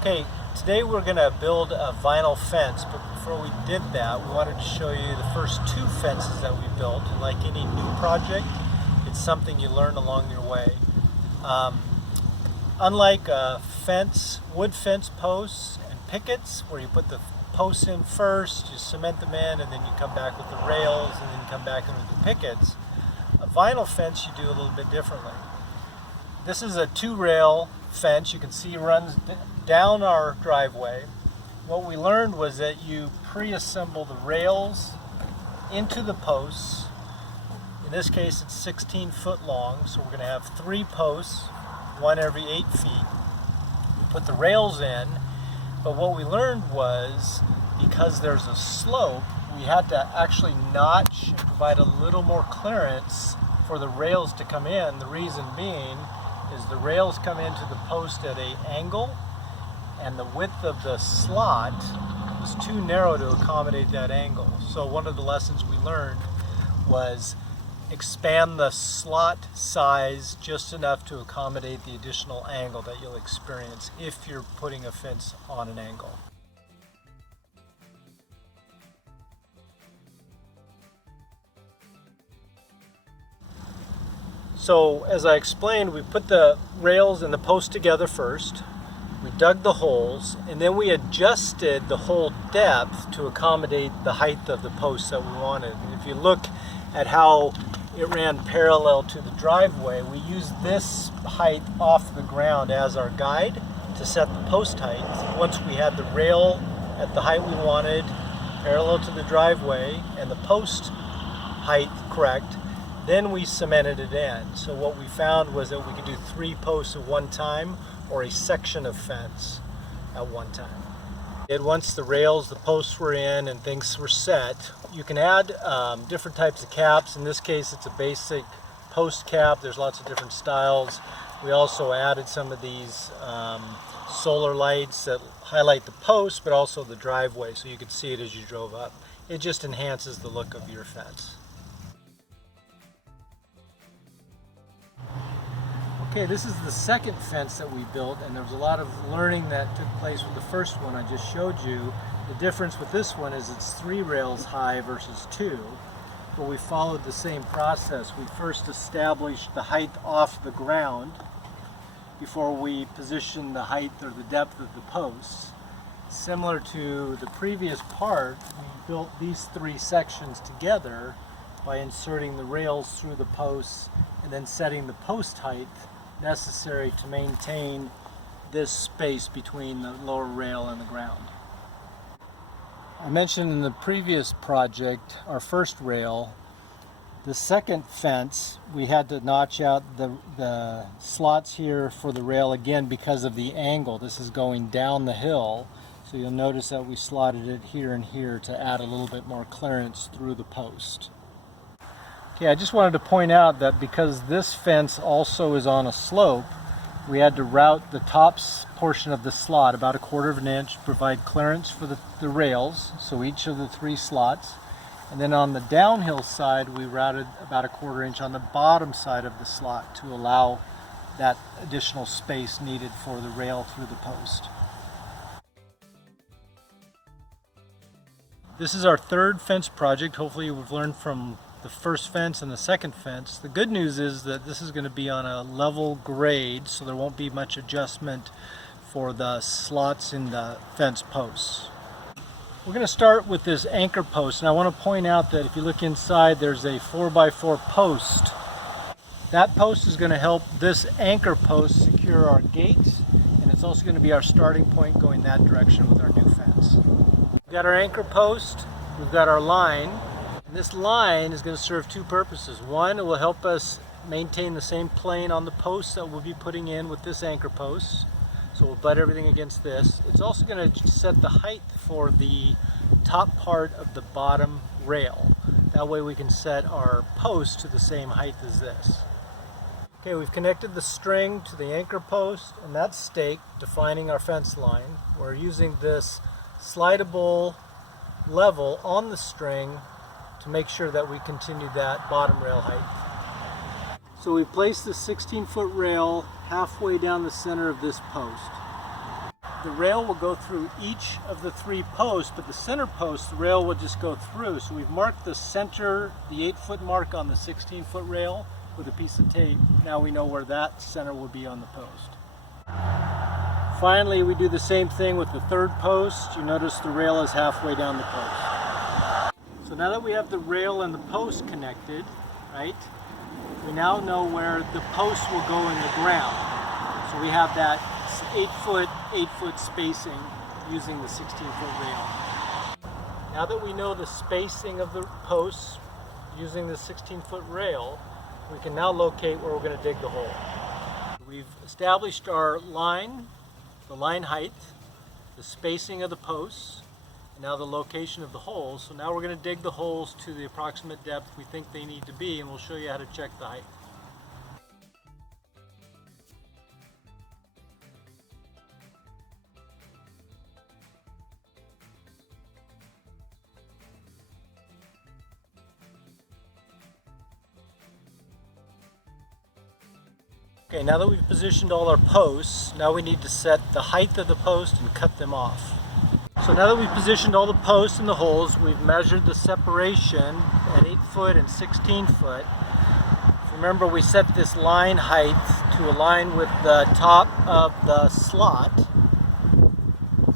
Okay, today we're going to build a vinyl fence, but before we did that, we wanted to show you the first two fences that we built. Like any new project, it's something you learn along your way. Unlike a fence, wood fence posts and pickets, where you put the posts in first, you cement them in, and then you come back with the rails, and then you come back in with the pickets, a vinyl fence you do a little bit differently. This is a 2-rail fence. You can see it runs down our driveway. What we learned was that you pre-assemble the rails into the posts. In this case, it's 16 foot long, so we're going to have 3 posts, one every 8 feet. We put the rails in, but what we learned was because there's a slope, we had to actually notch and provide a little more clearance for the rails to come in. The reason being is the rails come into the post at an angle, and the width of the slot was too narrow to accommodate that angle. So one of the lessons we learned was expand the slot size just enough to accommodate the additional angle that you'll experience if you're putting a fence on an angle. So as I explained, we put the rails and the post together first. We dug the holes, and then we adjusted the hole depth to accommodate the height of the posts that we wanted. And if you look at how it ran parallel to the driveway, we used this height off the ground as our guide to set the post height. Once we had the rail at the height we wanted, parallel to the driveway, and the post height correct, then we cemented it in. So what we found was that we could do 3 posts at one time, or a section of fence at one time. And once the rails, the posts were in, and things were set, you can add different types of caps. In this case, it's a basic post cap. There's lots of different styles. We also added some of these solar lights that highlight the post, but also the driveway, so you could see it as you drove up. It just enhances the look of your fence. Okay, this is the second fence that we built, and there was a lot of learning that took place with the first one I just showed you. The difference with this one is it's 3 rails high versus 2, but we followed the same process. We first established the height off the ground before we positioned the height or the depth of the posts. Similar to the previous part, we built these 3 sections together by inserting the rails through the posts and then setting the post height necessary to maintain this space between the lower rail and the ground. I mentioned in the previous project, our first rail, the second fence, we had to notch out the slots here for the rail again because of the angle. This is going down the hill, so you'll notice that we slotted it here and here to add a little bit more clearance through the post. Okay, I just wanted to point out that because this fence also is on a slope, we had to route the top portion of the slot about 1/4 of an inch, provide clearance for the rails, so each of the 3 slots. And then on the downhill side, we routed about 1/4 inch on the bottom side of the slot to allow that additional space needed for the rail through the post. This is our third fence project. Hopefully we've learned from the first fence and the second fence. The good news is that this is going to be on a level grade, so there won't be much adjustment for the slots in the fence posts. We're going to start with this anchor post, and I want to point out that if you look inside, there's a 4x4 post. That post is going to help this anchor post secure our gates, and it's also going to be our starting point going that direction with our new fence. We've got our anchor post, we've got our line. And this line is going to serve 2 purposes. One, it will help us maintain the same plane on the posts that we'll be putting in with this anchor post. So we'll butt everything against this. It's also going to set the height for the top part of the bottom rail. That way we can set our post to the same height as this. Okay, we've connected the string to the anchor post, and that's stake defining our fence line. We're using this slidable level on the string to make sure that we continue that bottom rail height. So we placed the 16-foot rail halfway down the center of this post. the rail will go through each of the 3 posts, but the center post, the rail will just go through. So we've marked the center, the 8-foot mark on the 16-foot rail with a piece of tape. Now we know where that center will be on the post. Finally, we do the same thing with the 3rd post. You notice the rail is halfway down the post. So now that we have the rail and the post connected, right, we now know where the post will go in the ground. So we have that 8-foot spacing using the 16-foot rail. Now that we know the spacing of the posts using the 16-foot rail, we can now locate where we're going to dig the hole. We've established our line, the line height, the spacing of the posts, and now the location of the holes. So now we're going to dig the holes to the approximate depth we think they need to be, and we'll show you how to check the height. Okay, now that we've positioned all our posts, now we need to set the height of the post and cut them off. So now that we've positioned all the posts in the holes, we've measured the separation at 8 foot and 16 foot. Remember, we set this line height to align with the top of the slot.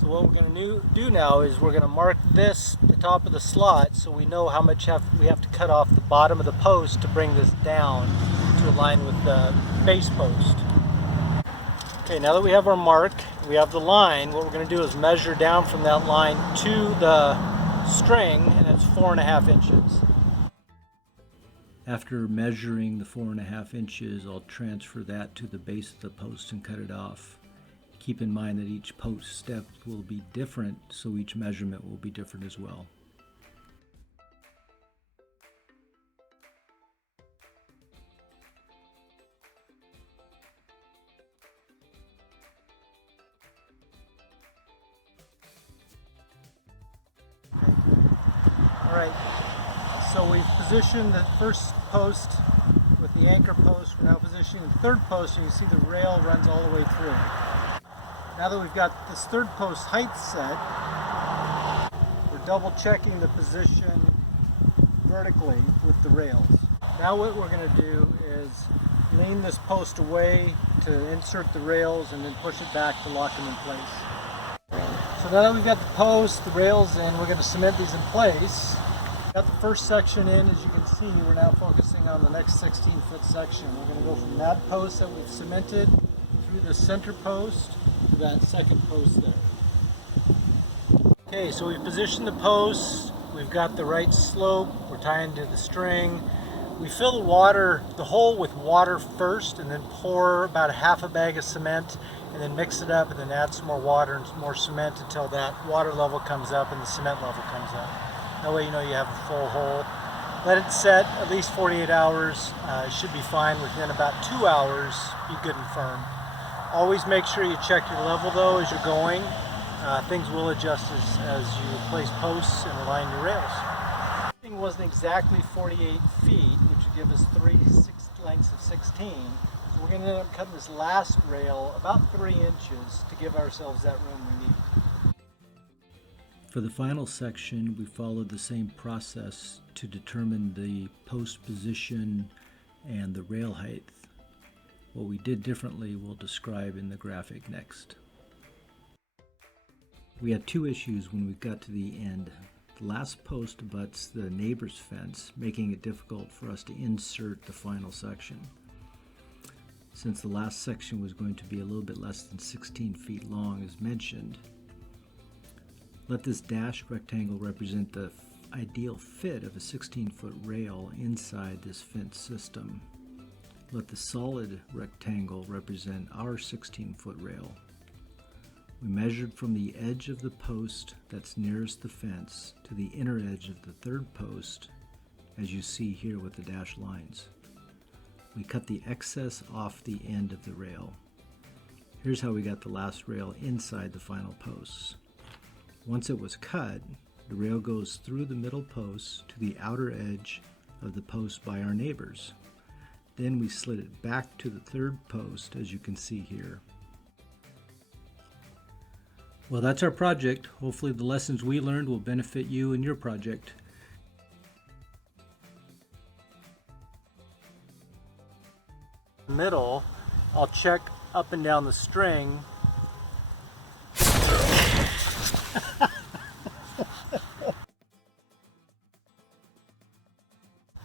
So what we're going to do now is we're going to mark this, the top of the slot, so we know how much we have to cut off the bottom of the post to bring this down to align with the base post. Okay, now that we have our mark, we have the line, what we're going to do is measure down from that line to the string, and it's 4.5 inches. After measuring the 4.5 inches, I'll transfer that to the base of the post and cut it off. Keep in mind that each post step will be different, so each measurement will be different as well. Alright, so we've positioned the first post with the anchor post. We're now positioning the 3rd post, and you see the rail runs all the way through. Now that we've got this 3rd post height set, we're double checking the position vertically with the rails. Now what we're going to do is lean this post away to insert the rails and then push it back to lock them in place. So now that we've got the post, the rails in, we're going to cement these in place. Got the first section in, as you can see. We're now focusing on the next 16-foot section. We're going to go from that post that we've cemented through the center post to that 2nd post there. Okay, so we've positioned the posts. We've got the right slope. We're tying to the string. We fill the hole with water first, and then pour about 1/2 bag of cement, and then mix it up, and then add some more water and some more cement until that water level comes up and the cement level comes up. That way you know you have a full hole. Let it set at least 48 hours. It should be fine. Within about 2 hours, be good and firm. Always make sure you check your level though as you're going. Things will adjust as you place posts and align your rails. It wasn't exactly 48 feet, which would give us 3 lengths of 16. So we're going to end up cutting this last rail about 3 inches to give ourselves that room we need. For the final section, we followed the same process to determine the post position and the rail height. What we did differently we'll describe in the graphic next. We had 2 issues when we got to the end. The last post abuts the neighbor's fence, making it difficult for us to insert the final section. Since the last section was going to be a little bit less than 16 feet long as mentioned, let this dashed rectangle represent the ideal fit of a 16-foot rail inside this fence system. Let the solid rectangle represent our 16-foot rail. We measured from the edge of the post that's nearest the fence to the inner edge of the 3rd post, as you see here with the dashed lines. We cut the excess off the end of the rail. Here's how we got the last rail inside the final posts. Once it was cut, the rail goes through the middle post to the outer edge of the post by our neighbors. Then we slid it back to the 3rd post, as you can see here. Well, that's our project. Hopefully the lessons we learned will benefit you in your project. Middle, I'll check up and down the string.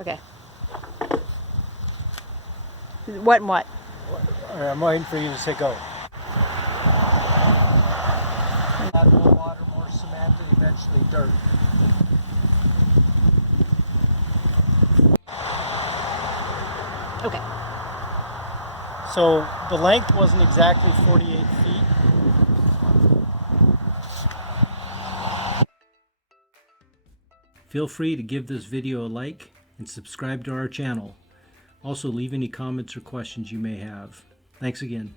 Okay. What and what? All right, I'm waiting for you to say go. Add more water, more cement, and eventually dirt. Okay. So the length wasn't exactly 48 feet. Feel free to give this video a like and subscribe to our channel. Also, leave any comments or questions you may have. Thanks again.